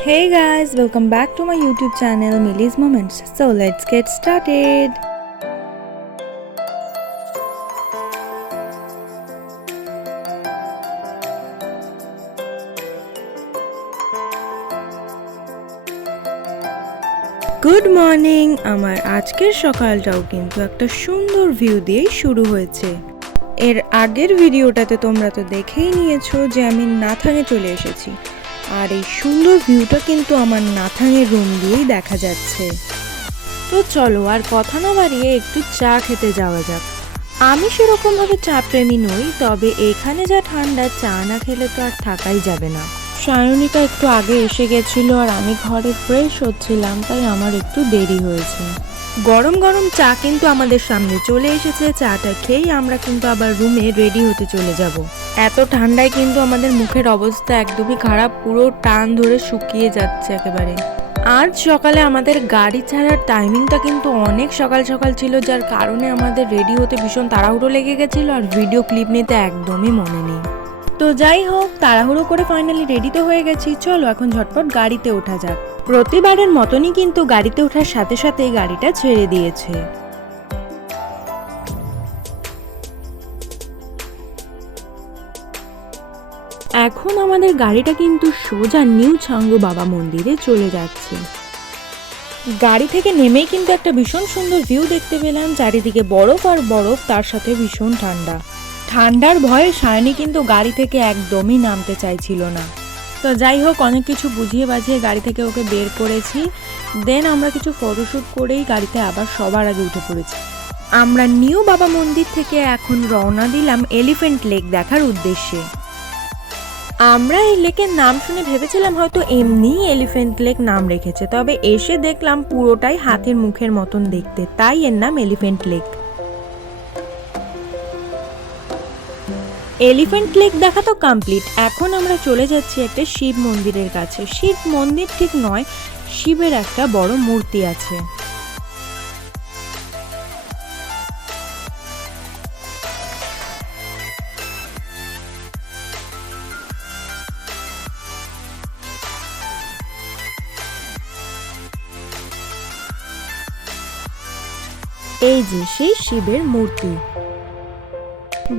Hey guys, welcome back to my YouTube channel Millie's Moments. So let's get started. Good morning. আমার আজকের সকালটাও কিন্তু একটা সুন্দর view দিয়েই শুরু হয়েছে। এর আগের ভিডিওটাতে তোমরা তো দেখেই নিয়েছো যে আমি নাথাঙে চলে এসেছি, আর এই সুন্দর ভিউটা কিন্তু আমার নাথাঙের রুম দিয়েই দেখা যাচ্ছে। তো চলো আর কথা না বাড়িয়ে একটু চা খেতে যাওয়া যাক। আমি সেরকমভাবে চা প্রেমী নই, তবে এখানে যা ঠান্ডা, চা না খেলে তো আর থাকাই যাবে না। সায়নিকা একটু আগে এসে গেছিল আর আমি ঘরে ফ্রেশ হচ্ছিলাম, তাই আমার একটু দেরি হয়েছে। গরম গরম চা কিন্তু আমাদের সামনে চলে এসেছে। চাটা খেয়েই আমরা কিন্তু আবার রুমে রেডি হতে চলে যাব। এত ঠান্ডায় কিন্তু আমাদের মুখের অবস্থা একদমই খারাপ, পুরো টান ধরে শুকিয়ে যাচ্ছে একেবারে। আজ সকালে আমাদের গাড়ি ছাড়ার টাইমিংটা কিন্তু অনেক সকাল সকাল ছিল, যার কারণে আমাদের রেডি হতে ভীষণ তাড়াহুড়ো লেগে গেছিলো আর ভিডিও ক্লিপ নিতে একদমই মনে নেই। তো যাই হোক, তাড়াহুড়ো করে ফাইনালি রেডি তো হয়ে গেছি। চলো এখন ঝটপট গাড়িতে ওঠা যাক। প্রতিবারের মতনই কিন্তু গাড়িতে ওঠার সাথে সাথে গাড়িটা ছেড়ে দিয়েছে। এখন আমাদের গাড়িটা কিন্তু সোজা নিউ ছাঙ্গু বাবা মন্দিরে চলে যাচ্ছে। গাড়ি থেকে নেমেই কিন্তু একটা ভীষণ সুন্দর ভিউ দেখতে পেলাম। চারিদিকে বরফ আর বরফ, তার সাথে ভীষণ ঠান্ডা। ঠান্ডার ভয়ে সায়নী কিন্তু গাড়ি থেকে একদমই নামতে চাইছিল না। তো যাই হোক, অনেক কিছু বুঝিয়ে বাজিয়ে গাড়ি থেকে ওকে বের করেছি। দেন আমরা কিছু ফটোশ্যুট করেই গাড়িতে আবার সবার আগে উঠে পড়েছি। আমরা নিউ বাবা মন্দির থেকে এখন রওনা দিলাম এলিফ্যান্ট লেক দেখার উদ্দেশ্যে। আমরা এই লেকের নাম শুনে ভেবেছিলাম হয়তো এমনি এলিফ্যান্ট লেক নাম রেখেছে, তবে এসে দেখলাম পুরোটাই হাতির মুখের মতন দেখতে, তাই এর নাম এলিফ্যান্ট লেক। এলিফ্যান্ট লেক দেখা তো কমপ্লিট। এখন আমরা চলে যাচ্ছি একটা শিব মন্দিরের কাছে। শিব মন্দির ঠিক নয়, শিবের একটা বড় মূর্তি আছে। এই যে সেই শিবের মূর্তি।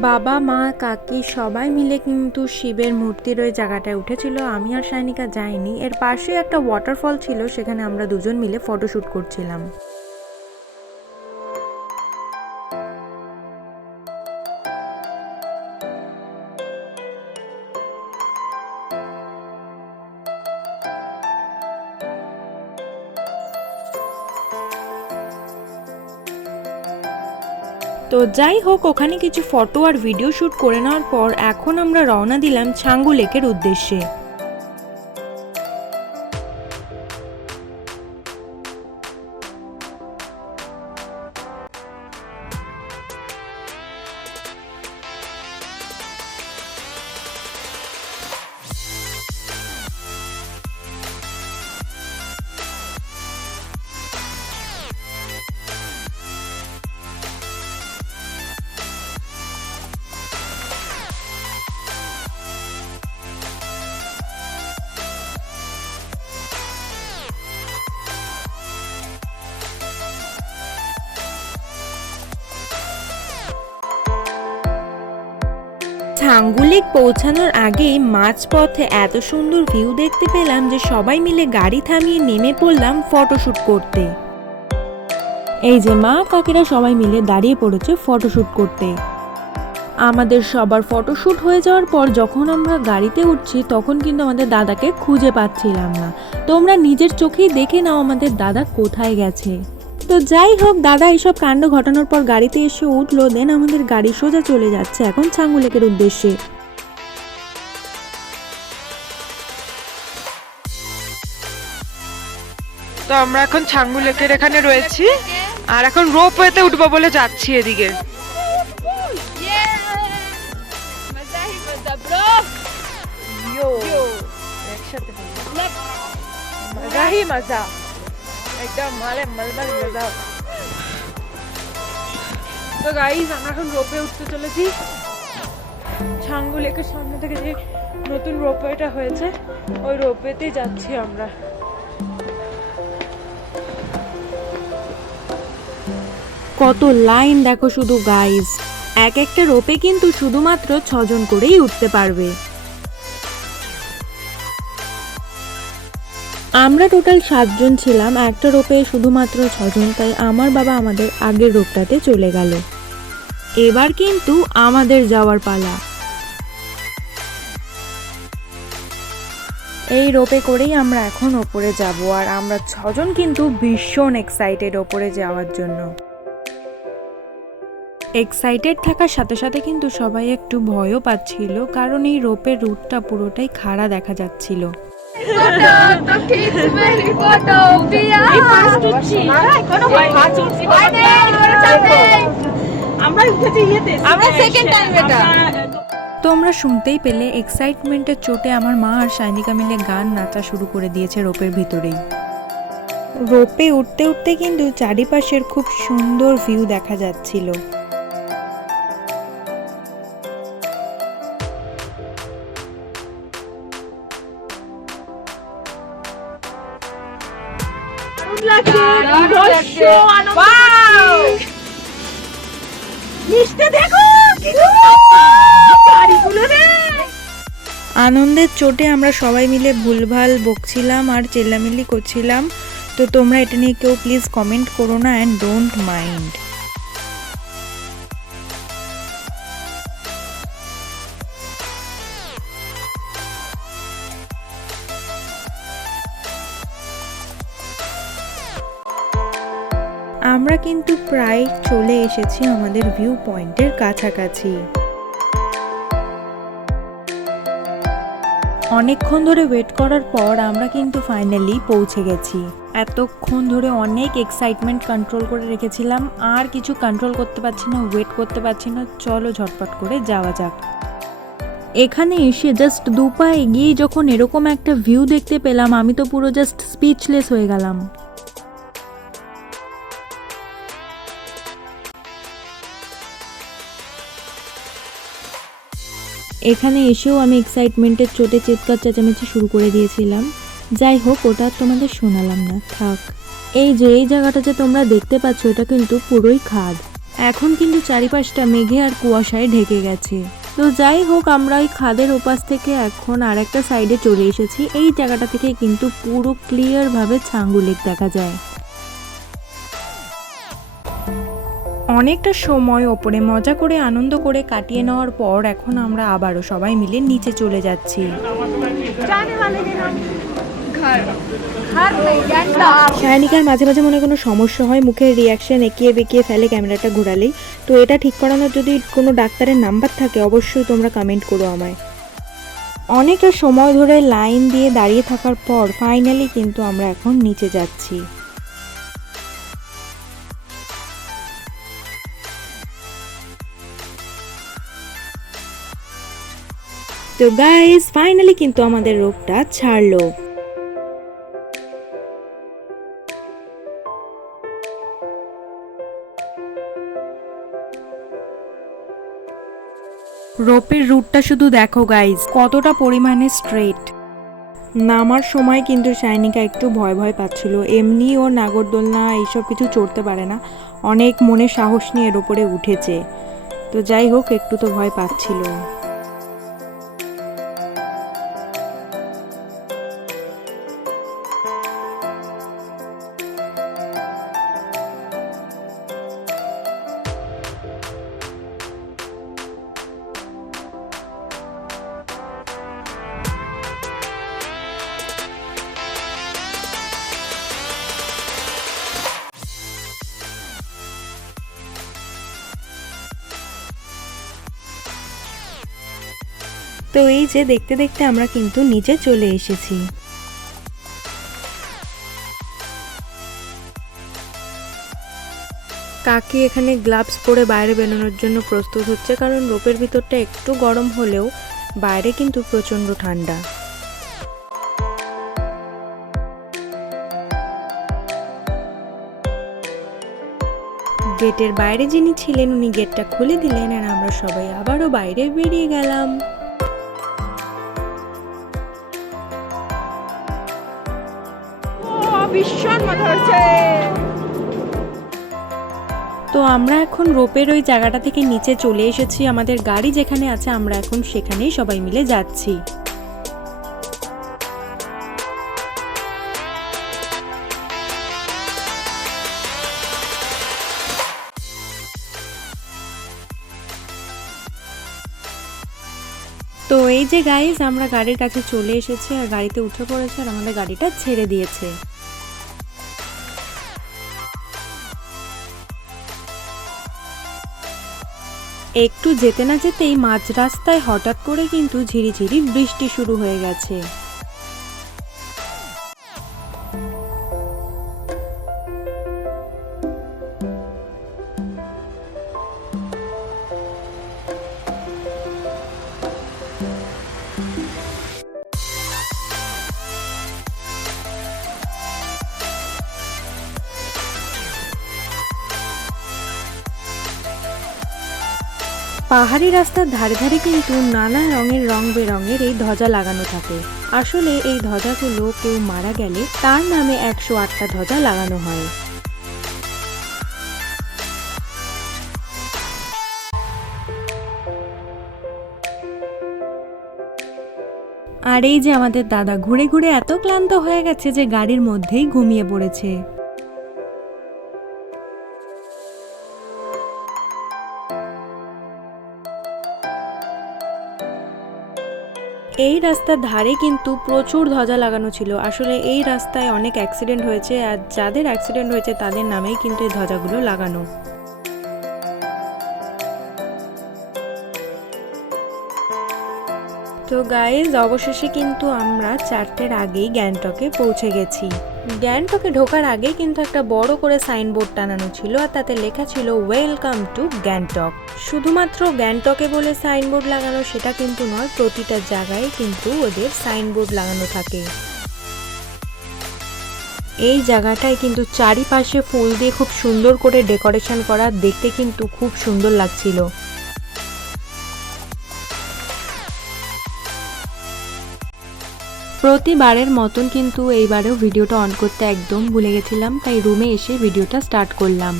বাবা মা কাকি সবাই মিলে কিন্তু শিবের মূর্তির ওই জায়গাটায় উঠেছিল। আমি আর সায়নিকা যাইনি। এর পাশে একটা ওয়াটারফল ছিল, সেখানে আমরা দুজন মিলে ফটোশ্যুট করছিলাম। তো যাই হোক, ওখানে কিছু ফটো আর ভিডিও শ্যুট করে নেওয়ার পর এখন আমরা রওনা দিলাম ছাঙ্গু লেকের উদ্দেশ্যে। ছাঙ্গু লেক পৌঁছানোর আগেই মাঝপথে এত সুন্দর ভিউ দেখতে পেলাম যে সবাই মিলে গাড়ি থামিয়ে নেমে পড়লাম ফটোশ্যুট করতে। এই যে মা কাকিরা সবাই মিলে দাঁড়িয়ে পড়েছে ফটোশ্যুট করতে। আমাদের সবার ফটোশ্যুট হয়ে যাওয়ার পর যখন আমরা গাড়িতে উঠছি, তখন কিন্তু আমাদের দাদাকে খুঁজে পাচ্ছিলাম না। তোমরা নিজের চোখেই দেখে নাও আমাদের দাদা কোথায় গেছে। তো যাই হোক, দাদা এইসব কাণ্ড ঘটানোর পর গাড়িতে এসে উঠলো। দেন আমাদের গাড়ি সোজা চলে যাচ্ছে এখন ছাঙ্গু লেকের উদ্দেশ্যে। তো আমরা এখন ছাঙ্গু লেকের এখানে রয়েছি, আর এখন রোপওয়েতে উঠবো বলে যাচ্ছি এদিকে। মজা একদম মালমাল মজা। তো গাইস, আমরা এখন রোপে উঠতে চলেছি। ছাঙ্গু লেকের সামনে থেকে যে নতুন রোপওয়েটা হয়েছে, ওই রোপওয়েতেই যাচ্ছি আমরা। কত লাইন দেখো শুধু গাইস, এক একটা রোপে কিন্তু শুধুমাত্র 6 জন করেই উঠতে পারবে। আমরা টোটাল 7 জন ছিলাম, একটা রোপে শুধুমাত্র 6 জন, তাই আমার বাবা আমাদের আগের রোপটাতে চলে গেল। এবার কিন্তু আমাদের যাওয়ার পালা। এই রোপে করেই আমরা এখন ওপরে যাব, আর আমরা 6 জন কিন্তু ভীষণ এক্সাইটেড ওপরে যাওয়ার জন্য। এক্সাইটেড থাকার সাথে সাথে কিন্তু সবাই একটু ভয়ও পাচ্ছিল, কারণ এই রোপের রুটটা পুরোটাই খাড়া দেখা যাচ্ছিল। তোমরা শুনতেই পেলে এক্সাইটমেন্টের চোটে আমার মা আর সাইনিকা মিলে গান নাচা শুরু করে দিয়েছে রোপের ভিতরেই। রোপে উঠতে উঠতে কিন্তু চারিপাশের খুব সুন্দর ভিউ দেখা যাচ্ছিল। আনন্দের চোটে আমরা সবাই মিলে ভুলভাল বকছিলাম আর চেল্লামিল্লি করছিলাম, তো তোমরা এটা নিয়ে কেউ প্লিজ কমেন্ট করো না, অ্যান্ড ডোন্ট মাইন্ড। আমরা কিন্তু প্রায় চলে এসেছি আমাদের ভিউ পয়েন্টের কাছাকাছি। অনেকক্ষণ ধরে ওয়েট করার পর আমরা কিন্তু ফাইনালি পৌঁছে গেছি। এতক্ষণ ধরে অনেক এক্সাইটমেন্ট কন্ট্রোল করে রেখেছিলাম, আর কিছু কন্ট্রোল করতে পারছি না, ওয়েট করতে পারছি না, চলো ঝটপট করে যাওয়া যাক। এখানে এসে জাস্ট 2 পা এগিয়ে যখন এরকম একটা ভিউ দেখতে পেলাম, আমি তো পুরো জাস্ট স্পিচলেস হয়ে গেলাম। এখানে এসেও আমি এক্সাইটমেন্টের চোটে চিৎকার চেঁচামেচি শুরু করে দিয়েছিলাম। যাই হোক, ওটা তোমাদের শোনালাম না, থাক। এই যে এই জায়গাটা যে তোমরা দেখতে পাচ্ছ, এটা কিন্তু পুরোই খাদ। এখন কিন্তু চারিপাশটা মেঘে আর কুয়াশায় ঢেকে গেছে। তো যাই হোক, আমরা ওই খাদের ওপাশ থেকে এখন আর একটা সাইডে চলে এসেছি। এই জায়গাটা থেকে কিন্তু পুরো ক্লিয়ার ভাবে ছাঙ্গু লেক দেখা যায়। অনেকটা সময় ওপরে মজা করে আনন্দ করে কাটিয়ে নেওয়ার পর এখন আমরা আবারও সবাই মিলে নিচে চলে যাচ্ছি। সায়নিকার মাঝে মাঝে মনে কোনো সমস্যা হয়, মুখের রিয়াকশন এঁকিয়ে বেঁকিয়ে ফেলে ক্যামেরাটা ঘোরালেই। তো এটা ঠিক করানোর যদি কোনো ডাক্তারের নাম্বার থাকে অবশ্যই তোমরা কমেন্ট করো আমায়। অনেকটা সময় ধরে লাইন দিয়ে দাঁড়িয়ে থাকার পর ফাইনালি কিন্তু আমরা এখন নিচে যাচ্ছি। তো গাইস, ফাইনালি কিন্তু আমাদের রোপটা ছাড়লো। রোপের রুটটা শুধু দেখো গাইস, কতটা পরিমাণে স্ট্রেট। নামার সময় কিন্তু সায়নিকা একটু ভয় ভয় পাচ্ছিল। এমনি ও নাগরদোলনা এইসব কিছু চড়তে পারে না, অনেক মনে সাহস নিয়ে এর ওপরে উঠেছে। তো যাই হোক, একটু তো ভয় পাচ্ছিল। তো এই যে দেখতে দেখতে আমরা কিন্তু নিচে চলে এসেছি। কাকি এখানে গ্লাভস পরে বাইরে বেরোনোর জন্য প্রস্তুত হচ্ছে, কারণ রোপের ভিতরটা একটু গরম হলেও বাইরে কিন্তু প্রচণ্ড ঠান্ডা। গেটের বাইরে যিনি ছিলেন উনি গেটটা খুলে দিলেন, আর আমরা সবাই আবারও বাইরে বেরিয়ে গেলাম। ভীষণ মজা হয়েছে। তো আমরা এখন রোপের ওই জায়গাটা থেকে নিচে চলে এসেছি, আমাদের গাড়ি যেখানে আছে আমরা এখন সেখানেই সবাই মিলে যাচ্ছি। তো এই যে গাইস, আমরা গাড়ির কাছে চলে এসেছি আর গাড়িতে উঠে পড়েছে আর আমাদের গাড়িটা ছেড়ে দিয়েছে। একটু যেতে না যেতেই মাঝ রাস্তায় হঠাৎ করে কিন্তু ঝিরিঝিরি বৃষ্টি শুরু হয়ে গেছে। পাহাড়ি রাস্তার ধারে ধারে কিন্তু নানা রঙের রং বেরঙের এই ধ্বজা লাগানো থাকে। আসলে এই ধ্বজাগুলো কেউ মারা গেলে তার নামে 108টা ধ্বজা লাগানো হয়। আর এই যে আমাদের দাদা ঘুরে ঘুরে এত ক্লান্ত হয়ে গেছে যে গাড়ির মধ্যেই ঘুমিয়ে পড়েছে। এই রাস্তার ধারে কিন্তু প্রচুর ধ্বজা লাগানো ছিল। আসলে এই রাস্তায় অনেক অ্যাক্সিডেন্ট হয়েছে আর যাদের অ্যাক্সিডেন্ট হয়েছে তাদের নামেই কিন্তু এই ধ্বজাগুলো লাগানো। তো গাইজ, অবশেষে কিন্তু আমরা 4টের আগেই গ্যাংটকে পৌঁছে গেছি। গ্যাংটকে ঢোকার আগে কিন্তু একটা বড় করে সাইনবোর্ড টানানো ছিল আর তাতে লেখা ছিল ওয়েলকাম টু গ্যাংটক। শুধুমাত্র গ্যাংটকে বলে সাইনবোর্ড লাগানো সেটা কিন্তু নয়, প্রতিটা জায়গায় কিন্তু ওদের সাইনবোর্ড লাগানো থাকে। এই জায়গাটায় কিন্তু চারিপাশে ফুল দিয়ে খুব সুন্দর করে ডেকোরেশন করা, দেখতে কিন্তু খুব সুন্দর লাগছিল। প্রতিবারের মতন কিন্তু এইবারেও ভিডিওটা অন করতে একদম ভুলে গেছিলাম, তাই রুমে এসে ভিডিওটা স্টার্ট করলাম।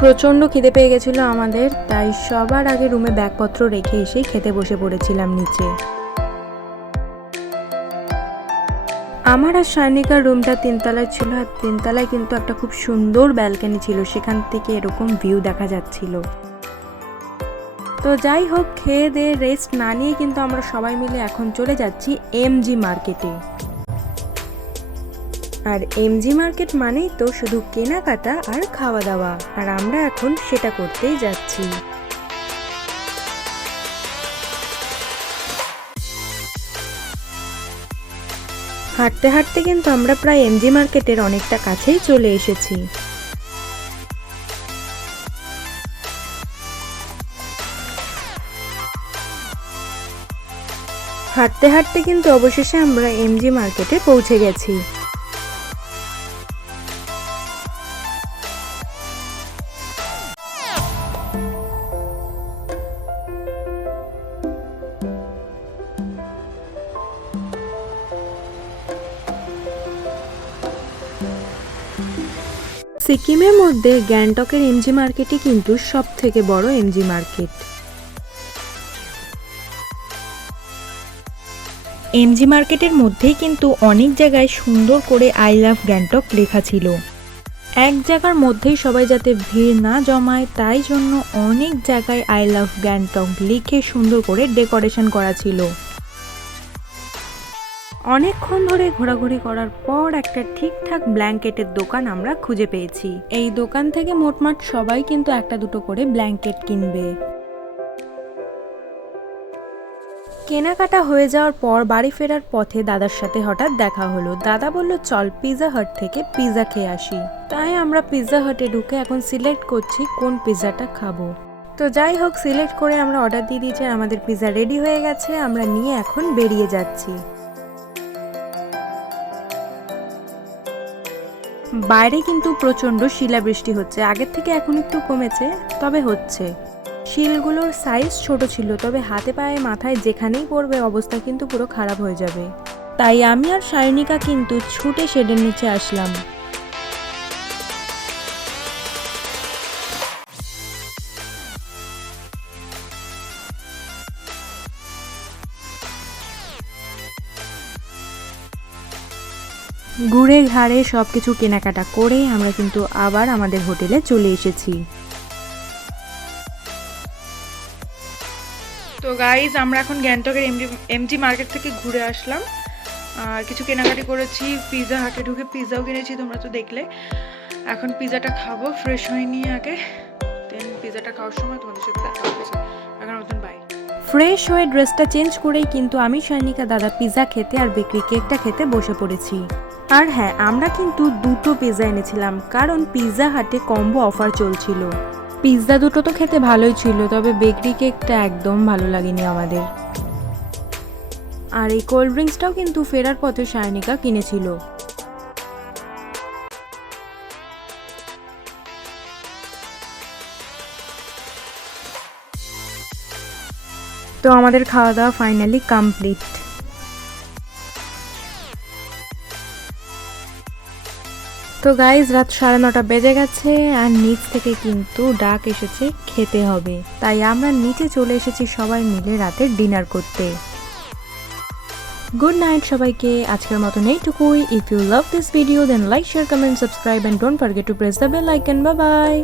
প্রচণ্ড খিদে পেয়ে গেছিল আমাদের, তাই সবার আগে রুমে ব্যাগপত্র রেখে এসে খেতে বসে পড়েছিলাম নিচে। আমার আর সায়নিকার রুমটা 3তলায় ছিল আর 3তলায় কিন্তু একটা খুব সুন্দর ব্যালকনি ছিল, সেখান থেকে এরকম ভিউ দেখা যাচ্ছিল। তো যাই হোক, খেয়ে দিয়ে রেস্ট না নিয়ে কিন্তু আমরা সবাই মিলে এখন চলে যাচ্ছি এমজি মার্কেটে। আর এমজি মার্কেট মানেই তো শুধু কেনাকাটা আর খাওয়া দাওয়া, আর আমরা এখন সেটা করতেই যাচ্ছি। হাঁটতে হাঁটতে কিন্তু আমরা প্রায় এমজি মার্কেটের অনেকটা কাছেই চলে এসেছি। হাঁটতে হাঁটতে কিন্তু অবশেষে আমরা এমজি মার্কেটে পৌঁছে গেছি। সিকিমের মধ্যে গ্যাংটকের এমজি মার্কেটই কিন্তু সব থেকে বড় এমজি মার্কেট। এমজি মার্কেটের মধ্যেই কিন্তু অনেক জায়গায় সুন্দর করে আই লাভ গ্যাংটক লেখা ছিল। এক জায়গার মধ্যেই সবাই যাতে ভিড় না জমায় তাই জন্য অনেক জায়গায় আই লাভ গ্যাংটক লিখে সুন্দর করে ডেকোরেশন করা ছিল। অনেকক্ষণ ধরে ঘোরাঘুরি করার পর একটা ঠিকঠাক ব্ল্যাঙ্কেটের দোকান আমরা খুঁজে পেয়েছি। এই দোকান থেকে মোটমাট সবাই কিন্তু একটা দুটো করে ব্ল্যাঙ্কেট কিনবে। কেনাকাটা হয়ে যাওয়ার পর বাড়ি ফেরার পথে দাদার সাথে হঠাৎ দেখা হলো। দাদা বলল চল পিৎজা হাট থেকে পিৎজা খেয়ে আসি। তাই আমরা পিৎজা হাটে ঢুকে এখন সিলেক্ট করছি কোন পিৎজাটা খাবো। তো যাই হোক, সিলেক্ট করে আমরা অর্ডার দিয়ে দিয়েছি, আমাদের পিৎজা রেডি হয়ে গেছে, আমরা নিয়ে এখন বেরিয়ে যাচ্ছি। বাইরে কিন্তু প্রচণ্ড শিলাবৃষ্টি হচ্ছে, আগের থেকে এখন একটু কমেছে, তবে হচ্ছে। শিলগুলোর সাইজ ছোট ছিল, তবে হাতে পায়ে মাথায় যেখানেই পড়বে অবস্থা কিন্তু পুরো খারাপ হয়ে যাবে। তাই আমি আর সায়নিকা কিন্তু ছুটে শেডের নিচে আসলাম। ঘুরে ঘাড়ে সব কিছু কেনাকাটা করে আমরা কিন্তু আবার আমাদের হোটেলে চলে এসেছি। তো গাইজ আমরা এখন গ্যাংটকের এমজি মার্কেট থেকে ঘুরে আসলাম আর কিছু কেনাকাটি করেছি। পিৎজা হাটে ঢুকে পিৎজাও কিনেছি, তোমরা তো দেখলে। এখন পিৎজাটা খাবো, ফ্রেশ হয়ে নিয়ে আগে, দেন পিৎজাটা খাওয়ার সময় তোমাদের সাথে দেখা হচ্ছে। এখন মতন বাই। ফ্রেশ হয়ে ড্রেসটা চেঞ্জ করেই কিন্তু আমি সায়নিকা দাদা পিৎজা খেতে আর বেকরি কেকটা খেতে বসে পড়েছি। আর হ্যাঁ, আমরা কিন্তু দুটো পিৎজা এনেছিলাম, কারণ পিৎজা হাটে কম্বো অফার চলছিল। পিৎজা দুটো তো খেতে ভালোই ছিল, তবে বেকরি কেকটা একদম ভালো লাগেনি আমাদের। আর এই কোল্ড ড্রিঙ্কসটাও কিন্তু ফেরার পথে সায়নিকা কিনেছিল। তো আমাদের খাওয়া দাওয়া ফাইনালি কমপ্লিট। তো গাইজ, রাত 9:30 বেজে গেছে আর নিচ থেকে কিন্তু ডাক এসেছে খেতে হবে, তাই আমরা নিচে চলে এসেছি সবাই মিলে রাতের ডিনার করতে। গুড নাইট সবাইকে, আজকের মতন এইটুকুই। If you love this video then like, share, comment, subscribe and don't forget to press the bell icon. Bye by.